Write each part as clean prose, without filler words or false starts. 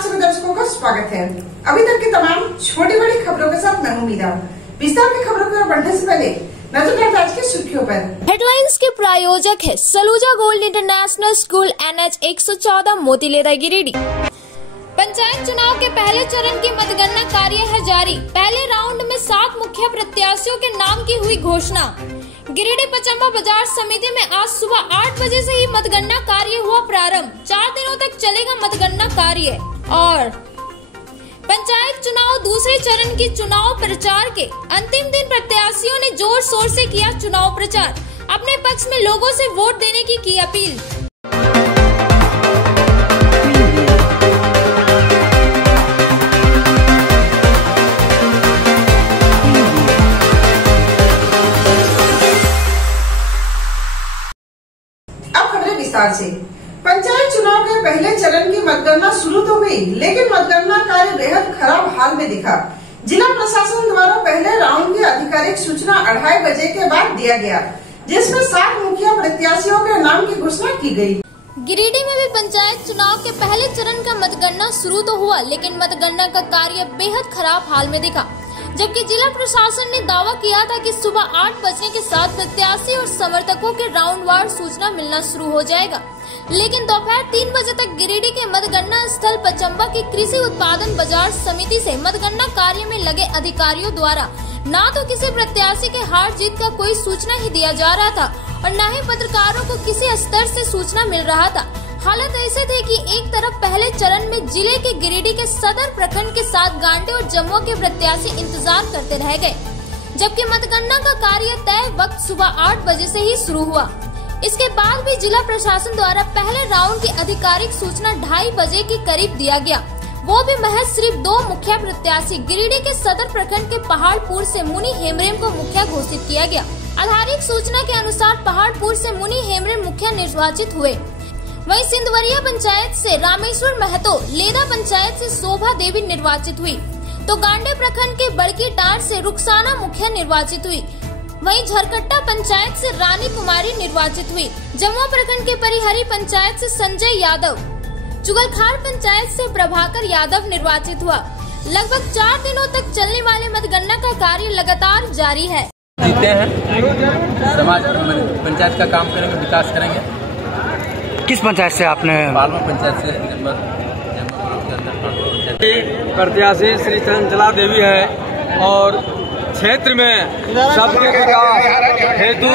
आप सभी दर्शकों का स्वागत है। अभी तक की तमाम छोटी बड़ी खबरों के साथ मैं हूं मीरा। विस्तार की खबरों पर बढ़ने से पहले नजर डालते हैं आज की सुर्खियों पर। हेडलाइंस के प्रायोजक है Saluja gold international school NH 114 Motilera Giridih. Panchayat चुनाव के पहले चरण की मतगणना कार्य है जारी। पहले राउंड में 7 मुखिया प्रत्याशियों के नाम की हुई घोषणा। गिरिडीह पचम्बा बाजार समिति में आज सुबह 8 बजे से ही मतगणना कार्य हुआ प्रारंभ। 4 दिनों तक चलेगा मतगणना कार्य। और पंचायत चुनाव दूसरे चरण की चुनाव प्रचार के अंतिम दिन प्रत्याशियों ने जोर शोर से किया चुनाव प्रचार। अपने पक्ष में लोगों से वोट देने की अपील। विस्तार से पंचायत चुनाव के पहले चरण की मतगणना शुरू तो हुई, लेकिन मतगणना कार्य बेहद खराब हाल में दिखा। जिला प्रशासन द्वारा पहले राउंड की आधिकारिक सूचना 2:30 बजे के बाद दिया गया, जिसमें 7 मुखिया प्रत्याशियों के नाम की घोषणा की गई। गिरिडीह में भी पंचायत चुनाव के पहले चरण का मतगणना शुरू तो हुआ, लेकिन मतगणना का कार्य बेहद खराब हाल में दिखा। जबकि जिला प्रशासन ने दावा किया था कि सुबह 8 बजने के साथ प्रत्याशी और समर्थकों के राउंड वार सूचना मिलना शुरू हो जाएगा, लेकिन दोपहर 3 बजे तक गिरिडीह के मतगणना स्थल पचम्बा की कृषि उत्पादन बाजार समिति से मतगणना कार्य में लगे अधिकारियों द्वारा न तो किसी प्रत्याशी के हार जीत का कोई सूचना ही दिया जा रहा था और न ही पत्रकारों को किसी स्तर से सूचना मिल रहा था। हालत ऐसे थे कि एक तरफ पहले चरण में जिले के गिरिडीह के सदर प्रखंड के 7 गांडे और जमुआ के प्रत्याशी इंतजार करते रह गए, जबकि मतगणना का कार्य तय वक्त सुबह 8 बजे से ही शुरू हुआ। इसके बाद भी जिला प्रशासन द्वारा पहले राउंड की आधिकारिक सूचना 2:30 बजे के करीब दिया गया, वो भी महज सिर्फ 2 मुखिया प्रत्याशी गिरिडीह के सदर प्रखंड के पहाड़पुर से मुनि हेमरेम को मुखिया घोषित किया गया। आधारिक सूचना के अनुसार पहाड़पुर से मुनि हेमरेम मुखिया निर्वाचित हुए। वहीं सिंधवरिया पंचायत से रामेश्वर महतो, लेदा पंचायत से शोभा देवी निर्वाचित हुई, तो गांडे प्रखंड के बड़की टार से रुखसाना मुखिया निर्वाचित हुई। वहीं झरकट्टा पंचायत से रानी कुमारी निर्वाचित हुई। जमुआ प्रखंड के परिहरी पंचायत से संजय यादव, चुगलखार पंचायत से प्रभाकर यादव निर्वाचित हुआ। लगभग 4 दिनों तक चलने वाले मतगणना का कार्य लगातार जारी है। जीते हैं, समाज पंचायत का काम करेंगे, विकास करेंगे। किस पंचायत से आपने? पालमा पंचायत से। प्रत्याशी श्री चंचला देवी है और क्षेत्र में सबके विकास हेतु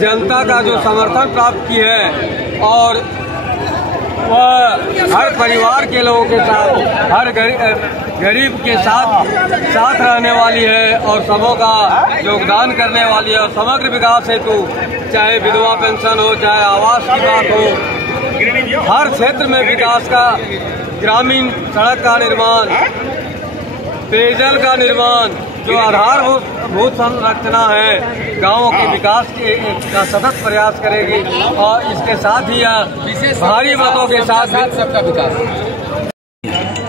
जनता का जो समर्थन प्राप्त की है और वह हर परिवार के लोगों के साथ, हर गरीब के साथ रहने वाली है और सबों का योगदान करने वाली है और समग्र विकास हेतु, चाहे विधवा पेंशन हो, चाहे आवास की बात हो, हर क्षेत्र में विकास का, ग्रामीण सड़क का निर्माण, पेयजल का निर्माण, जो आधारभूत संरचना है, गांवों के विकास का सतत प्रयास करेगी और इसके साथ ही भारी मतों के साथ सबका विकास।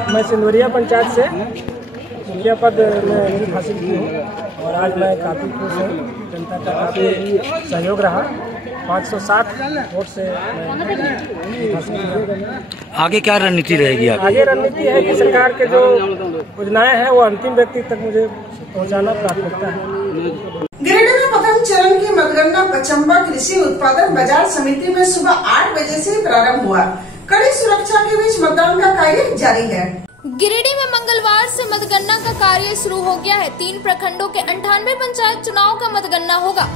मैं सिंधवरिया पंचायत से मुखिया पद में हासिल की हूँ और आज मैं काफ़ी खुश हूँ। जनता का काफ़ी सहयोग रहा। 560 वोट से मैं हासिल किया। आगे क्या रणनीति रहेगी? आगे रणनीति है कि सरकार के जो योजनाएं हैं वो अंतिम व्यक्ति तक मुझे पहुँचाना प्राथमिकता है। गिरिडीह में प्रथम चरण की मतगणना पचम्बा कृषि उत्पादन बाजार समिति में सुबह 8 बजे से प्रारंभ हुआ। कड़ी सुरक्षा के बीच मतदान का कार्य जारी है। गिरिडीह में मंगलवार से मतगणना का कार्य शुरू हो गया है। 3 प्रखंडों के 98 पंचायत चुनाव का मतगणना होगा।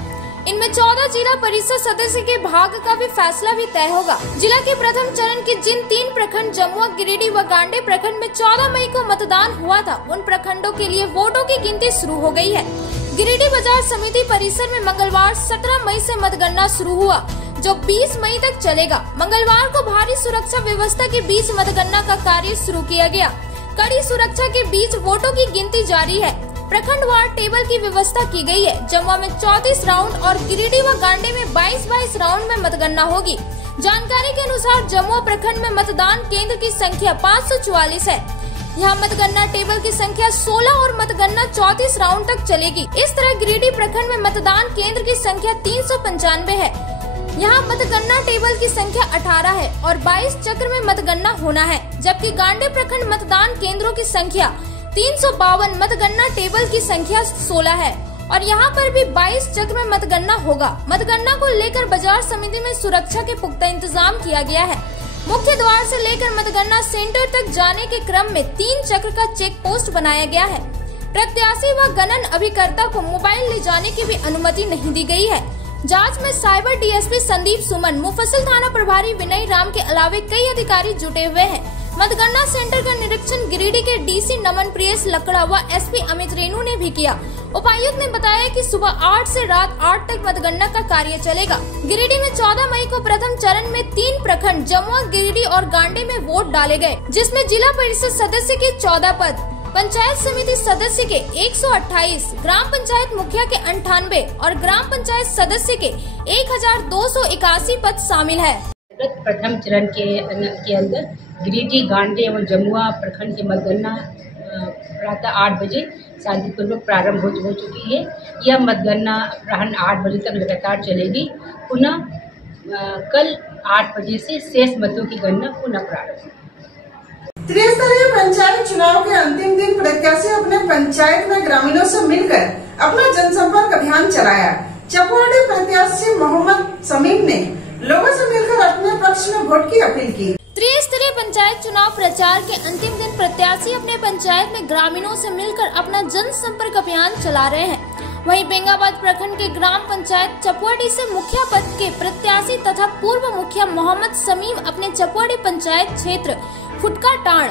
इनमें 14 जिला परिषद सदस्य के भाग्य का भी फैसला भी तय होगा। जिला के प्रथम चरण के जिन 3 प्रखंड जमुआ, गिरिडीह व गांडे प्रखंड में 14 मई को मतदान हुआ था, उन प्रखंडों के लिए वोटों की गिनती शुरू हो गई है। गिरिडीह बाजार समिति परिसर में मंगलवार 17 मई से मतगणना शुरू हुआ, जो 20 मई तक चलेगा। मंगलवार को भारी सुरक्षा व्यवस्था के बीच मतगणना का कार्य शुरू किया गया। कड़ी सुरक्षा के बीच वोटों की गिनती जारी है। प्रखंडवार टेबल की व्यवस्था की गई है। जमुआ में 34 राउंड और गिरिडीह व गांडे में 22 राउंड में मतगणना होगी। जानकारी के अनुसार जमुआ प्रखंड में मतदान केंद्र की संख्या 544 है। यहाँ मतगणना टेबल की संख्या 16 और मतगणना 34 राउंड तक चलेगी। इस तरह गिरिडीह प्रखंड में मतदान केंद्र की संख्या 395 है। यहाँ मतगणना टेबल की संख्या 18 है और 22 चक्र में मतगणना होना है, जबकि गांडे प्रखंड मतदान केंद्रों की संख्या 352, मतगणना टेबल की संख्या 16 है और यहाँ पर भी 22 चक्र में मतगणना होगा। मतगणना को लेकर बाजार समिति में सुरक्षा के पुख्ता इंतजाम किया गया है। मुख्य द्वार से लेकर मतगणना सेंटर तक जाने के क्रम में 3 चक्र का चेक पोस्ट बनाया गया है। प्रत्याशी व गणन अभिकर्ता को मोबाइल ले जाने की भी अनुमति नहीं दी गई है। जांच में साइबर डीएसपी संदीप सुमन, मुफस्सिल थाना प्रभारी विनय राम के अलावे कई अधिकारी जुटे हुए हैं। मतगणना सेंटर का निरीक्षण गिरिडीह के डीसी नमन प्रियेश लकड़ा व एसपी अमित रेणु ने भी किया। उपायुक्त ने बताया कि सुबह 8 से रात 8 तक मतगणना का कार्य चलेगा। गिरिडीह में 14 मई को प्रथम चरण में 3 प्रखंड जमुआ, गिरिडीह और गांडे में वोट डाले गए, जिसमें जिला परिषद सदस्य के 14 पद, पंचायत समिति सदस्य के 128, ग्राम पंचायत मुखिया के 98 और ग्राम पंचायत सदस्य के 1281 पद शामिल है। प्रथम चरण के अंदर गिरिडीह, गांडे एवं जमुआ प्रखंड की मतगणना प्रातः 8 बजे शांतिपूर्वक प्रारंभ हो चुकी है। यह मतगणना अपराह्न 8 बजे तक लगातार चलेगी। पुनः कल 8 बजे से शेष मतों की गणना पुनः प्रारंभ। त्रिस्तरीय पंचायत चुनाव के अंतिम दिन प्रत्याशी अपने पंचायत में ग्रामीणों से मिलकर अपना जनसंपर्क अभियान चलाया। चपुआड़ी प्रत्याशी मोहम्मद समीम ने लोगों से मिलकर अपने पक्ष में वोट की अपील की। त्रिस्तरीय पंचायत चुनाव प्रचार के अंतिम दिन प्रत्याशी अपने पंचायत में ग्रामीणों से मिलकर अपना जनसंपर्क अभियान चला रहे हैं। वहीं बेंगाबाद प्रखंड के ग्राम पंचायत चपुआड़ी से मुखिया पद के प्रत्याशी तथा पूर्व मुखिया मोहम्मद समीम अपने चपुआड़ी पंचायत क्षेत्र फुटकाटाड़,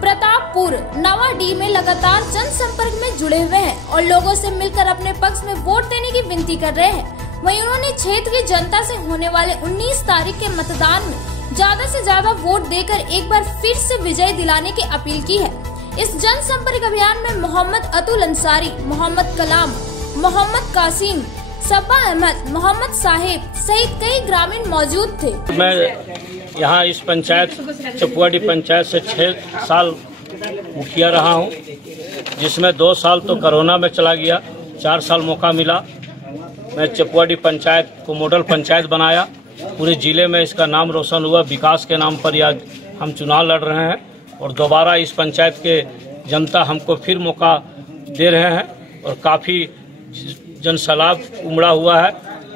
प्रतापपुर, नवाडीह में लगातार जनसंपर्क में जुड़े हुए हैं और लोगों से मिलकर अपने पक्ष में वोट देने की विनती कर रहे हैं। वहीं उन्होंने क्षेत्र की जनता से होने वाले 19 तारीख के मतदान में ज्यादा से ज्यादा वोट देकर एक बार फिर से विजय दिलाने की अपील की है। इस जनसंपर्क अभियान में मोहम्मद अतुल अंसारी, मोहम्मद कलाम, मोहम्मद कासिम, सब्बा अहमद, मोहम्मद साहिब सहित कई ग्रामीण मौजूद थे। मैं यहाँ इस पंचायत चपुआड़ी पंचायत से 6 साल मुखिया रहा हूँ, जिसमें 2 साल तो कोरोना में चला गया, 4 साल मौका मिला। मैं चपुआड़ी पंचायत को मॉडल पंचायत बनाया, पूरे जिले में इसका नाम रोशन हुआ। विकास के नाम पर आज हम चुनाव लड़ रहे हैं और दोबारा इस पंचायत के जनता हमको फिर मौका दे रहे हैं और काफ़ी जनसैलाब उमड़ा हुआ है।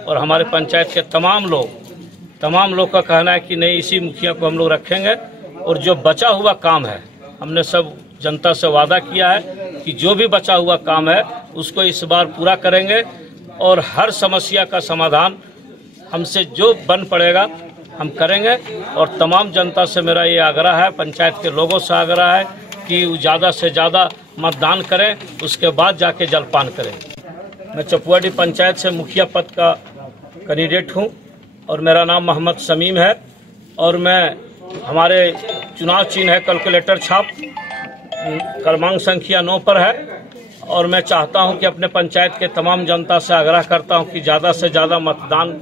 और हमारे पंचायत के तमाम लोग का कहना है कि नहीं, इसी मुखिया को हम लोग रखेंगे। और जो बचा हुआ काम है, हमने सब जनता से वादा किया है कि जो भी बचा हुआ काम है उसको इस बार पूरा करेंगे और हर समस्या का समाधान हमसे जो बन पड़ेगा हम करेंगे। और तमाम जनता से मेरा ये आग्रह है, पंचायत के लोगों से आग्रह है कि ज़्यादा से ज़्यादा मतदान करें, उसके बाद जाके जलपान करें। मैं चपुआड़ी पंचायत से मुखिया पद का कैंडिडेट हूँ और मेरा नाम मोहम्मद समीम है और हमारे चुनाव चिन्ह है कैलकुलेटर छाप, क्रमांक संख्या 9 पर है। और मैं चाहता हूं कि अपने पंचायत के तमाम जनता से आग्रह करता हूं कि ज़्यादा से ज़्यादा मतदान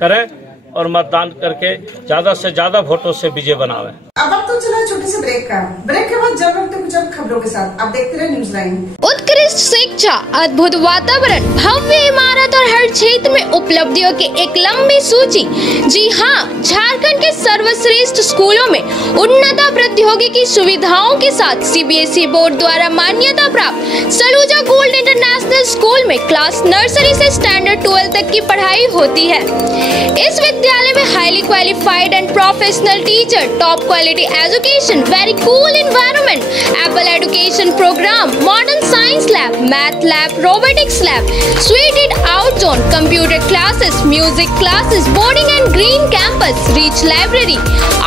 करें और मतदान करके ज़्यादा से ज़्यादा वोटों से विजय बनावें। अब तो चला छोटे से ब्रेक के बाद जब खबरों के साथ आप देखते रहे न्यूज लाइन। उत्कृष्ट शिक्षा, अद्भुत वातावरण, भव्य इमारत और हर क्षेत्र में उपलब्धियों की एक लंबी सूची। जी हाँ, झारखंड के सर्वश्रेष्ठ स्कूलों में उन्नत प्रौद्योगिकी सुविधाओं के साथ सीबीएसई बोर्ड द्वारा मान्यता प्राप्त सलूजा गोल्ड इंटरनेशनल स्कूल में क्लास नर्सरी से स्टैंडर्ड 12 तक की पढ़ाई होती है। इस विद्यालय में highly qualified and professional teacher, top quality education, very cool environment, apple education program, modern science lab, math lab, robotics lab, suited out zone, computer classes, music classes, boarding and green campus, rich library,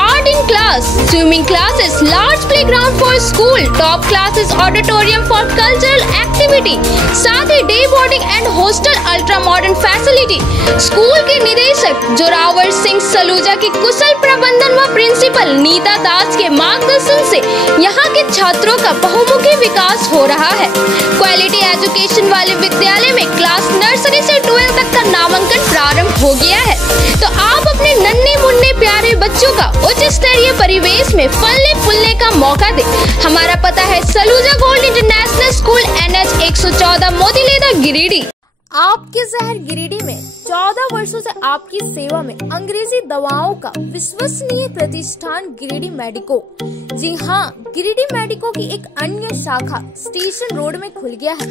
art in class, swimming classes, large playground for school, top classes, auditorium for cultural activity, साथ ही day boarding and hostel, ultra modern facility. School के निदेशक जोरावर सिंह सलूजा के कुशल प्रबंधन व principal Nita दास के मार्गदर्शन से यहाँ के छात्रों का बहुमुखी विकास हो रहा है। क्वालिटी एजुकेशन वाले विद्यालय में क्लास नर्सरी से 12 तक का नामांकन प्रारंभ हो गया है, तो आप अपने नन्हे मुन्ने प्यारे बच्चों का उच्च स्तरीय परिवेश में फलने फूलने का मौका दें। हमारा पता है Saluja gold international school, NH 114, Motileda, Giridih. आपके शहर गिरिडीह में 14 वर्षों से आपकी सेवा में अंग्रेजी दवाओं का विश्वसनीय प्रतिष्ठान गिरिडीह मेडिको। जी हाँ, गिरिडीह मेडिको की एक अन्य शाखा स्टेशन रोड में खुल गया है।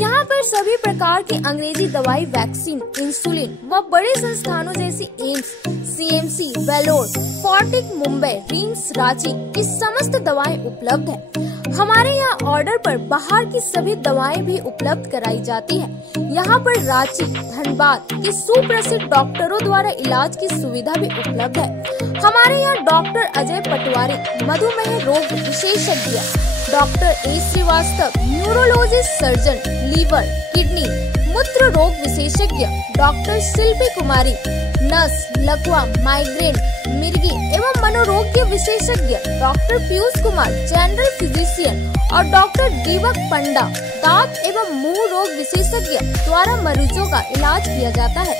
यहाँ पर सभी प्रकार की अंग्रेजी दवाई, वैक्सीन, इंसुलिन व बड़े संस्थानों जैसी AIIMS, CMC, Vellore, Fortis Mumbai, RIMS Ranchi की समस्त दवाएं उपलब्ध है। हमारे यहाँ ऑर्डर पर बाहर की सभी दवाएं भी उपलब्ध कराई जाती है। यहाँ पर रांची, धनबाद के सुप्रसिद्ध डॉक्टरों द्वारा इलाज की सुविधा भी उपलब्ध है। हमारे यहाँ डॉक्टर अजय पटवारी, मधुमेह रोग विशेषज्ञ, doctor A Shrivastava, neurologist surgeon, liver, kidney, मूत्र रोग विशेषज्ञ, डॉक्टर शिल्पी कुमारी, नस, लकवा, माइग्रेन, मिर्गी एवं मनोरोग विशेषज्ञ, doctor Piyush Kumar, general physician और डॉक्टर दीपक पंडा, दांत एवं मुंह रोग विशेषज्ञ द्वारा मरीजों का इलाज किया जाता है।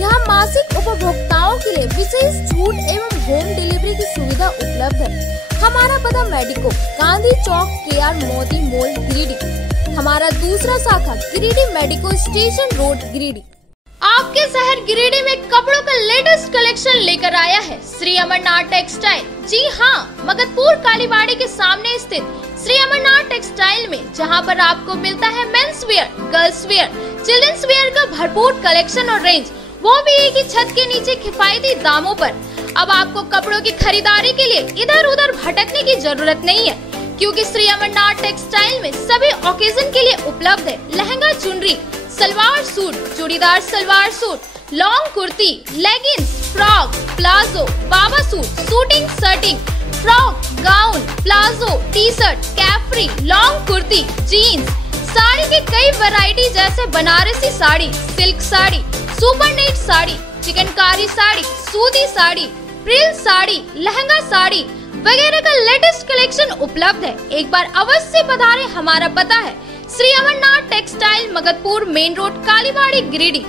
यहाँ मासिक उपभोक्ताओं के लिए विशेष छूट एवं होम डिलीवरी की सुविधा उपलब्ध है। हमारा पता मेडिको, गांधी चौक, KR मोदी मॉल, गिरिडीह। हमारा दूसरा शाखा Giridih medico, station road, Giridih. आपके शहर गिरिडीह में कपड़ों का लेटेस्ट कलेक्शन लेकर आया है श्री अमरनाथ टेक्सटाइल। जी हाँ, मगधपुर कालीबाड़ी के सामने स्थित श्री अमरनाथ टेक्सटाइल में, जहां पर आपको मिलता है men's wear, girls wear, children's wear का भरपूर कलेक्शन और रेंज, वो भी एक ही छत के नीचे किफायती दामों पर। अब आपको कपड़ों की खरीदारी के लिए इधर उधर भटकने की जरूरत नहीं है, क्योंकि श्री अमरनाथ टेक्सटाइल में सभी ओकेजन के लिए उपलब्ध है lehenga, chunri, salwar suit, churidar salwar suit, long kurti, leggings, frock, palazzo, बाबा suit, suiting, shirting, frock, gown, palazzo, T shirt, capri, long kurti, jeans, sari के कई वैरायटी जैसे Banarasi sari, silk sari, super net sari, chikankari sari, सूती साड़ी, प्रिल साड़ी, लहंगा साड़ी वगैरह का लेटेस्ट कलेक्शन उपलब्ध है। एक बार अवश्य पधारें। हमारा पता है Shri Amarnath textile, Magadhpur main road, Kalibari, Giridih.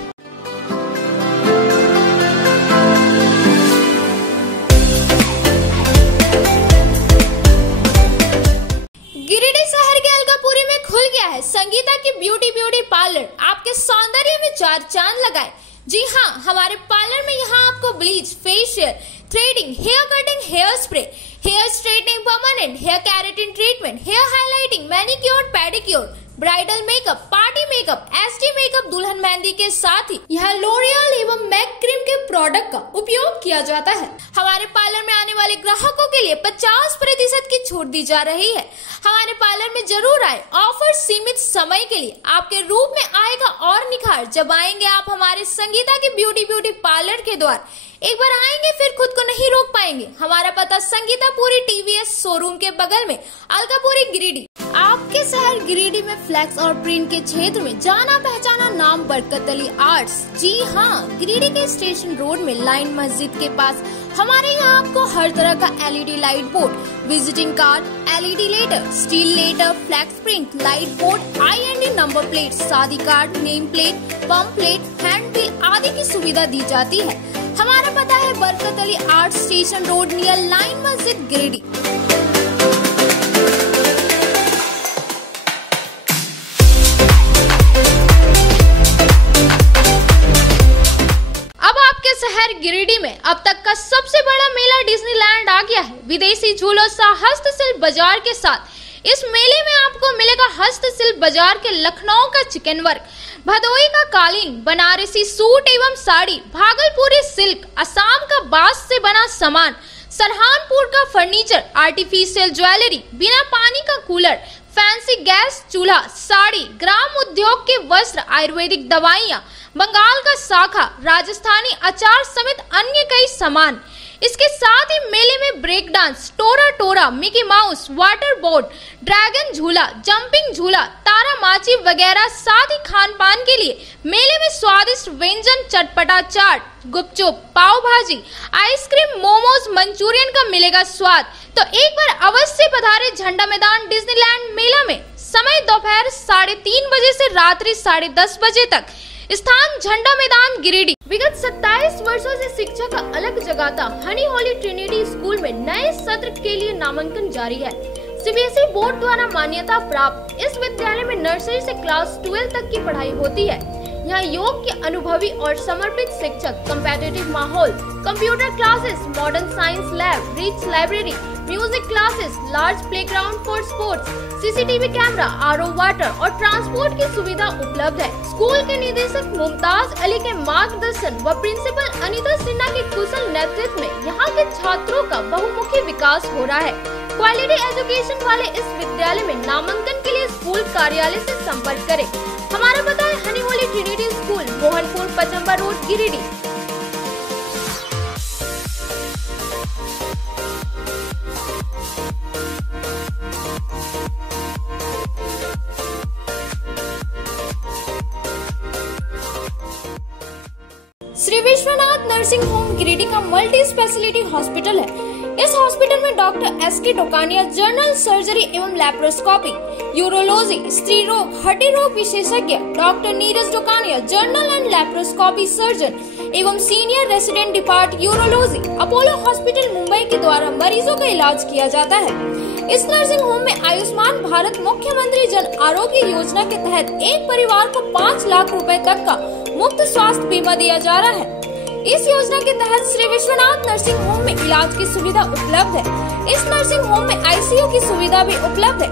Giridih शहर के अलकापुरी में खुल गया है संगीता की ब्यूटी पार्लर। आपके सौंदर्य में चार चांद लगाए। जी हाँ, हमारे पार्लर में यहाँ आपको bleach, facial, threading, hair cutting, hair spray, hair straightening, permanent hair keratin treatment, hair highlighting, manicure, pedicure, bridal makeup, party makeup, SD makeup, दुल्हन मेहंदी के साथ ही यहाँ लोरियल एवं मैक क्रीम के प्रोडक्ट का उपयोग किया जाता है। हमारे पार्लर में आने वाले ग्राहकों के लिए 50% की छूट दी जा रही है। हमारे पार्लर में जरूर आए। ऑफर सीमित समय के लिए। आपके रूप में आएगा और निखार जब आएंगे आप हमारे संगीता की ब्यूटी पार्लर के द्वार। एक बार आएंगे फिर खुद को नहीं रोक पाएंगे। हमारा पता संगीतापुरी TVS शोरूम के बगल में, अलकापुरी, गिरिडीह। आपके शहर गिरिडीह में फ्लैक्स और प्रिंट के क्षेत्र में जाना पहचाना नाम बरकत अली आर्ट्स। जी हाँ, गिरिडीह के स्टेशन रोड में लाइन मस्जिद के पास हमारे यहाँ आपको हर तरह का LED light board, visiting card, LED letter, steel letter, flex print, light board, IND number plate, शादी card, name plate, pump plate, hand bill आदि की सुविधा दी जाती है। हमारा पता है Barkat Ali art, station road, near line मस्जिद, गिरिडीह। अब आपके शहर गिरिडीह में अब तक का सबसे बड़ा मेला डिज्नीलैंड आ गया है। विदेशी झूलों सा हस्तशिल्प बाजार के साथ इस मेले में आपको मिलेगा हस्तशिल्प बाजार के लखनऊ का चिकन वर्क, भदोई का कालीन, बनारसी सूट एवं साड़ी, भागलपुरी सिल्क, असम का बांस से बना सामान, सरहानपुर का फर्नीचर, आर्टिफिशियल ज्वेलरी, बिना पानी का कूलर, फैंसी गैस चूल्हा, साड़ी, ग्राम उद्योग के वस्त्र, आयुर्वेदिक दवाइयाँ, बंगाल का शाखा, राजस्थानी अचार समेत अन्य कई सामान। इसके साथ ही मेले में ब्रेक डांस, टोरा टोरा, Mickey Mouse, water board, dragon झूला, जंपिंग झूला, तारा माची वगैरह। साथ ही खान पान के लिए मेले में स्वादिष्ट व्यंजन, चटपटा चाट, गुपचुप, पाव भाजी, आइसक्रीम, मोमोज, मंचूरियन का मिलेगा स्वाद। तो एक बार अवश्य पधारे झंडा मैदान डिज्नीलैंड मेला में। समय दोपहर 3:30 बजे से रात्रि 10:30 बजे तक। स्थान झंडा मैदान, गिरिडीह। विगत 27 वर्षों से शिक्षा का अलग जगाता हनी होली ट्रिनिटी स्कूल में नए सत्र के लिए नामांकन जारी है। CBSE बोर्ड द्वारा मान्यता प्राप्त इस विद्यालय में नर्सरी से क्लास 12 तक की पढ़ाई होती है। यहाँ योग के अनुभवी और समर्पित शिक्षक, कम्पेटिटिव माहौल, computer classes, modern science lab, rich library, music classes, large playground for sports, CCTV camera, RO water और ट्रांसपोर्ट की सुविधा उपलब्ध है। स्कूल के निदेशक मुमताज अली के मार्गदर्शन व प्रिंसिपल अनीता सिन्हा के कुशल नेतृत्व में यहाँ के छात्रों का बहुमुखी विकास हो रहा है। क्वालिटी एजुकेशन वाले इस विद्यालय में नामांकन के लिए स्कूल कार्यालय से संपर्क करें। हमारा पता है honey holy trinity school, Mohanpur, Pachamba road, Giridih. Shri Vishwanath nursing home Giridih का मल्टी स्पेशलिटी हॉस्पिटल है। इस हॉस्पिटल में doctor S K. Dokania general surgery एवं लैप्रोस्कोपी, यूरोलॉजी, स्त्री रोग, हड्डी रोग विशेषज्ञ, doctor Neeraj Dokania general and laparoscopy surgeon एवं senior resident depart urology, Apollo hospital Mumbai के द्वारा मरीजों का इलाज किया जाता है। इस नर्सिंग होम में आयुष्मान भारत मुख्यमंत्री जन आरोग्य योजना के तहत एक परिवार को 5 लाख रुपए तक का मुफ्त स्वास्थ्य बीमा दिया जा रहा है। इस योजना के तहत श्री विश्वनाथ नर्सिंग होम में इलाज की सुविधा उपलब्ध है। इस नर्सिंग होम में आईसीयू की सुविधा भी उपलब्ध है।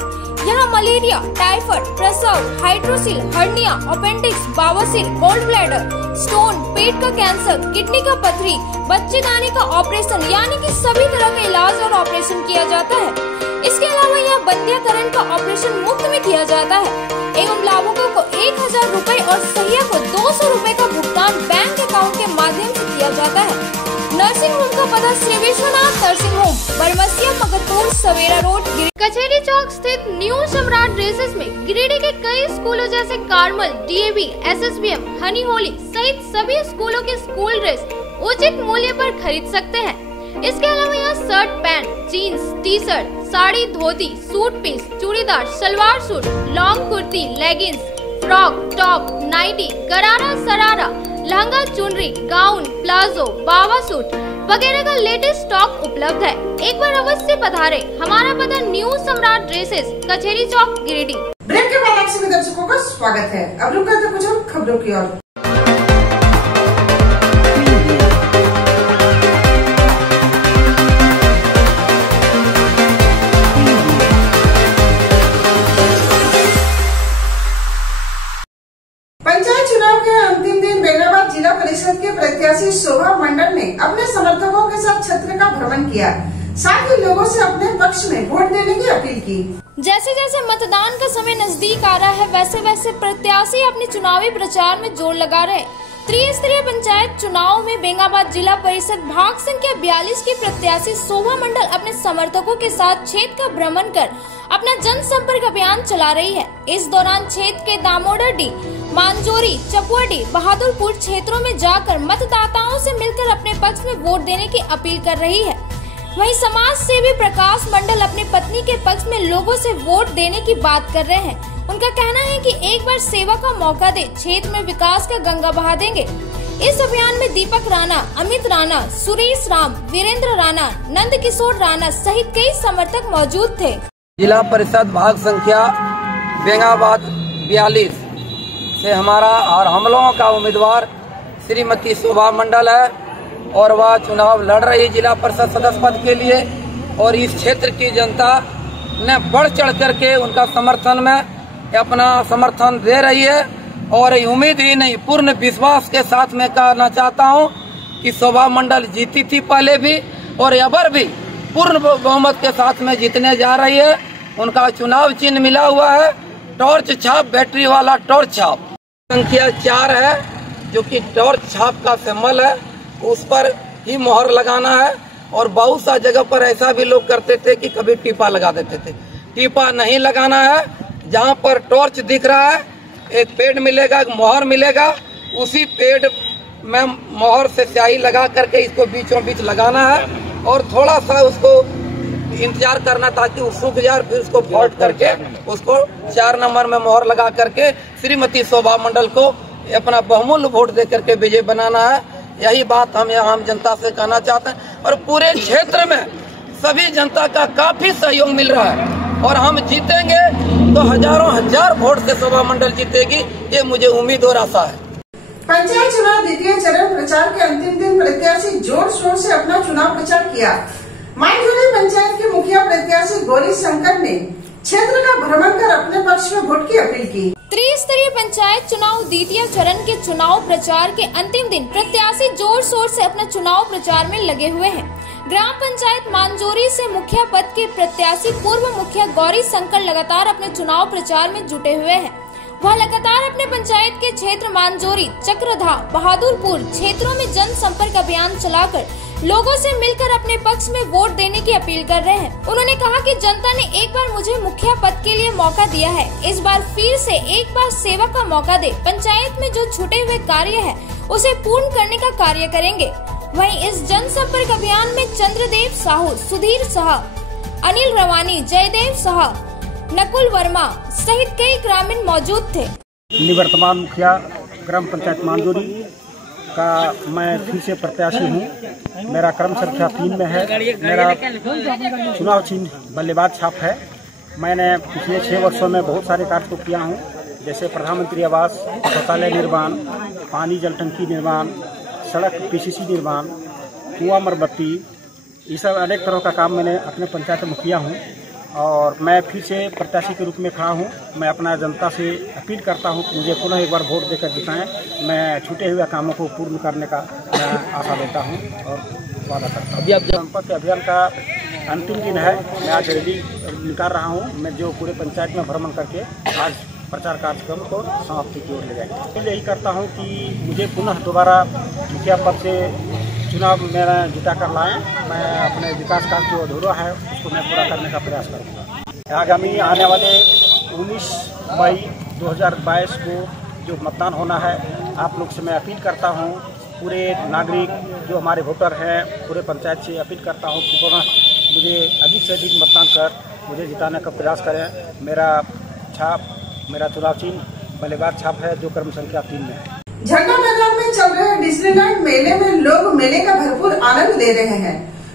यहाँ मलेरिया, टाइफाइड, प्रसव, हाइड्रोसिल, हर्निया, अपेंडिक्स, बवासीर, गोल्ड ब्लैडर, स्टोन, पेट का कैंसर, किडनी का पथरी, बच्चेदानी का ऑपरेशन यानी कि सभी तरह का इलाज और ऑपरेशन किया जाता है। इसके अलावा यहाँ बंध्याकरण का ऑपरेशन मुफ्त में किया जाता है एवं लाभुकों को 1000 रुपए और सहिया को 200 रुपए का भुगतान बैंक अकाउंट के माध्यम से किया जाता है। नर्सिंग होम का पता श्री विश्वनाथ नर्सिंग होम, बरमसिया, मगरपुर, सवेरा रोड, कचहरी चौक स्थित न्यू सम्राट ड्रेसेस में गिरिडीह के कई स्कूलों जैसे कार्मल, डीएवी, एसएसबीएम, हनी होली सहित सभी स्कूलों के स्कूल ड्रेस उचित मूल्य पर खरीद सकते हैं। इसके अलावा यहाँ shirt, pant, jeans, T shirt, sari, dhoti, suit piece, churidar, salwar suit, long kurti, leggings, frock, top, nightie, gharara, sharara, lehenga, चुनरी, गाउन, प्लाजो, बावा सूट वगैरह का लेटेस्ट स्टॉक उपलब्ध है। एक बार अवश्य पधारे। हमारा पता न्यू सम्राट ड्रेसेस, कचहरी चौक, गिरिडीह। ब्रेक के बाद आप सभी दर्शकों का स्वागत है। अब रुक करते कुछ और खबरों की ओर। पंचायत चुनाव के अंतिम दिन बेंगाबाद जिला परिषद के प्रत्याशी शोभा मंडल ने अपने समर्थकों के साथ क्षेत्र का भ्रमण किया, साथ ही लोगों से अपने पक्ष में वोट देने की अपील की। जैसे जैसे मतदान का समय नजदीक आ रहा है, वैसे वैसे प्रत्याशी अपने चुनावी प्रचार में जोर लगा रहे। त्रिस्तरीय पंचायत चुनाव में बेंगाबाद जिला परिषद भाग संख्या 42 की प्रत्याशी शोभा मंडल अपने समर्थकों के साथ क्षेत्र का भ्रमण कर अपना जनसंपर्क अभियान चला रही है। इस दौरान क्षेत्र के दामोदरडी, मांजोरी, चपुआडी, बहादुरपुर क्षेत्रों में जाकर मतदाताओं से मिलकर अपने पक्ष में वोट देने की अपील कर रही है। वहीं समाज सेवी प्रकाश मंडल अपनी पत्नी के पक्ष में लोगों से वोट देने की बात कर रहे हैं। उनका कहना है कि एक बार सेवा का मौका दे, क्षेत्र में विकास का गंगा बहा देंगे। इस अभियान में दीपक राणा, अमित राणा, सुरेश राम, वीरेंद्र राणा, नंद किशोर राणा सहित कई समर्थक मौजूद थे। जिला परिषद भाग संख्या बेंगाबाद 42 से हमारा और हम लोगों का उम्मीदवार श्रीमती शोभा मंडल है और वह चुनाव लड़ रही जिला परिषद सदस्य पद के लिए। और इस क्षेत्र की जनता ने बढ़ चढ़ करके उनका समर्थन में अपना समर्थन दे रही है। और उम्मीद ही नहीं, पूर्ण विश्वास के साथ मैं कहना चाहता हूं कि शोभा मंडल जीती थी पहले भी और अबर भी पूर्ण बहुमत के साथ में जीतने जा रही है। उनका चुनाव चिन्ह मिला हुआ है टॉर्च छाप, बैटरी वाला टॉर्च छाप। संख्या 4 है जो कि टॉर्च छाप का सिंबल है, उस पर ही मोहर लगाना है। और बहुत सा जगह पर ऐसा भी लोग करते थे कि कभी टीपा लगा देते थे। टीपा नहीं लगाना है। जहाँ पर टॉर्च दिख रहा है एक पेड़ मिलेगा, एक मोहर मिलेगा, उसी पेड़ में मोहर से स्याही लगा करके इसको बीचों बीच लगाना है और थोड़ा सा उसको इंतजार करना ताकि वो सूख जाए, फिर उसको फोल्ड करके उसको 4 नंबर में मोहर लगा करके श्रीमती शोभा मंडल को अपना बहुमूल्य वोट दे करके विजय बनाना है। यही बात हम यहाँ आम जनता से कहना चाहते हैं। और पूरे क्षेत्र में सभी जनता का काफी सहयोग मिल रहा है और हम जीतेंगे तो हजारों हजार वोट से शोभा मंडल जीतेगी, ये मुझे उम्मीद और आशा है। पंचायत चुनाव द्वितीय चरण प्रचार के अंतिम दिन प्रत्याशी जोर शोर से अपना चुनाव प्रचार किया। माइनझोली पंचायत के मुखिया प्रत्याशी गौरी शंकर ने क्षेत्र का भ्रमण कर अपने पक्ष में वोट की अपील की। त्रिस्तरीय पंचायत चुनाव द्वितीय चरण के चुनाव प्रचार के अंतिम दिन प्रत्याशी जोर शोर से अपना चुनाव प्रचार में लगे हुए हैं। ग्राम पंचायत मानजोरी से मुखिया पद के प्रत्याशी पूर्व मुखिया गौरी शंकर लगातार अपने चुनाव प्रचार में जुटे हुए हैं। वह लगातार अपने पंचायत के क्षेत्र मानजोरी, चक्रधा, बहादुरपुर क्षेत्रों में जनसंपर्क अभियान चलाकर लोगों से मिलकर अपने पक्ष में वोट देने की अपील कर रहे हैं। उन्होंने कहा कि जनता ने एक बार मुझे मुखिया पद के लिए मौका दिया है, इस बार फिर से एक बार सेवा का मौका दे। पंचायत में जो छूटे हुए कार्य है उसे पूर्ण करने का कार्य करेंगे। वहीं इस जनसंपर्क अभियान में चंद्रदेव साहू, सुधीर साह, अनिल रवानी, जयदेव साह, नकुल वर्मा सहित कई ग्रामीण मौजूद थे। निवर्तमान मुखिया ग्राम पंचायत मानजोरी का मैं फिर से प्रत्याशी हूँ। मेरा क्रम संख्या 3 में है। मेरा चुनाव चिन्ह बल्लेबाज छाप है। मैंने पिछले 6 वर्षों में बहुत सारे कार्य को किया हूँ, जैसे प्रधानमंत्री आवास, शौचालय निर्माण, पानी जल टंकी निर्माण, सड़क पीसीसी निर्माण, कुआं मरम्मती, ये सब अनेक तरह का काम मैंने अपने पंचायत में किया हूँ और मैं फिर से प्रत्याशी के रूप में खड़ा हूँ। मैं अपना जनता से अपील करता हूँ कि मुझे पुनः एक बार वोट देकर जिताएं। मैं छूटे हुए कामों को पूर्ण करने का मैं आशा देता हूँ और वादा करता हूँ। अभी अब जनपद अभियान का अंतिम दिन है। मैं आज रैली निकाल रहा हूँ। मैं जो पूरे पंचायत में भ्रमण करके आज प्रचार कार्यक्रम को समाप्ति की ओर ले जाएंगे। मैं यही करता हूँ कि मुझे पुनः दोबारा मुखिया पद से चुनाव मेरा जिता कर लाएं। मैं अपने विकास कार्य जो अधूरा है उसको मैं पूरा करने का प्रयास करूँगा। आगामी आने वाले 19 मई 2022 को जो मतदान होना है, आप लोग से मैं अपील करता हूँ, पूरे नागरिक जो हमारे वोटर हैं, पूरे पंचायत से अपील करता हूँ कि पुनः मुझे अधिक से अधिक मतदान कर मुझे जिताने का प्रयास करें। मेरा चुनाव चिन्ह बल्लेबाज छाप है जो क्रम संख्या 3 में है। झंडा मैदान में चल रहे डिज्नीलैंड मेले में लोग मेले का भरपूर आनंद ले रहे हैं।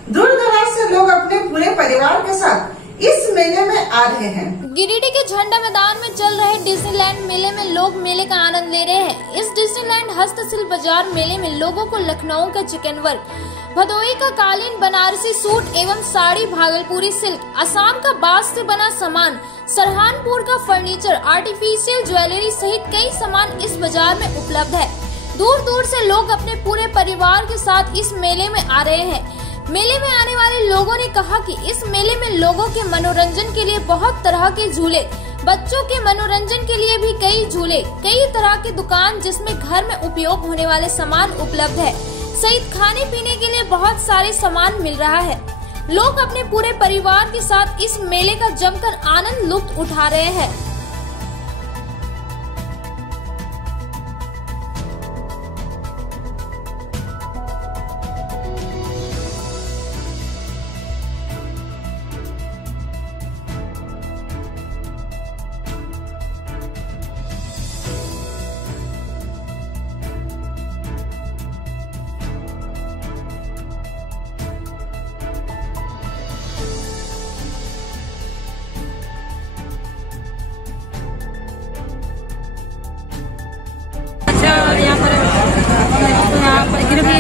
दूर दराज से लोग अपने पूरे परिवार के साथ इस मेले में आ रहे हैं। गिरिडीह के झंडा मैदान में चल रहे डिज्नीलैंड मेले में लोग मेले का आनंद ले रहे हैं। इस डिज्नीलैंड हस्तशिल्प बाजार मेले में लोगों को लखनऊ का चिकन वर्क, भदोही का कालीन, बनारसी सूट एवं साड़ी, भागलपुरी सिल्क, असम का बांस से बना सामान, सरहानपुर का फर्नीचर, आर्टिफिशियल ज्वेलरी सहित कई सामान इस बाजार में उपलब्ध है। दूर दूर से लोग अपने पूरे परिवार के साथ इस मेले में आ रहे हैं। मेले में आने वाले लोगों ने कहा कि इस मेले में लोगों के मनोरंजन के लिए बहुत तरह के झूले, बच्चों के मनोरंजन के लिए भी कई झूले, कई तरह की दुकान जिसमें घर में उपयोग होने वाले सामान उपलब्ध है, सहित खाने पीने के लिए बहुत सारे सामान मिल रहा है। लोग अपने पूरे परिवार के साथ इस मेले का जमकर आनंद लुत्फ उठा रहे हैं।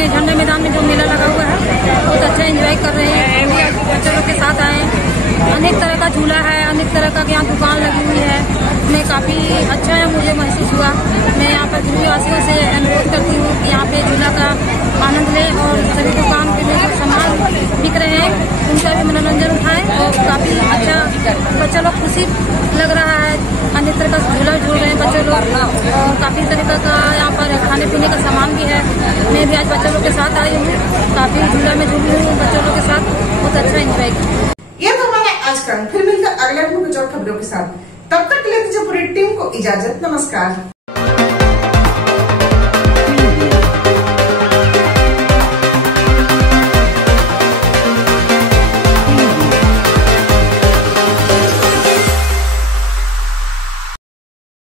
झंडा मैदान में जो मेला लगा हुआ है बहुत अच्छा एंजॉय कर रहे हैं। बच्चों लोग के साथ आए, अनेक तरह का झूला है, अनेक तरह का यहाँ दुकान लगी हुई है। मैं काफ़ी अच्छा है, मुझे महसूस हुआ। मैं यहाँ पर गृहवासियों से अनुरोध करती हूँ कि यहाँ पे झूला का आनंद लें और सभी दुकान पे जो सामान बिक रहे हैं उनका भी मनोरंजन उठाएं और काफ़ी अच्छा बच्चा लोग खुशी लग रहा है। अनेक तरह का झूला झूल रहे हैं बच्चे लोग और काफ़ी तरीका का यहाँ पर खाने पीने का सामान भी है। मैं भी आज बच्चों लोग के साथ आई हूँ, काफ़ी झूला में झूली हूँ बच्चों लोग के साथ, बहुत अच्छा एंजॉय किया। ये तो हमारा आज का, फिर मिलकर अगले दिन कुछ और खबरों के साथ। तब तक के लिए पूरी टीम को इजाजत, नमस्कार।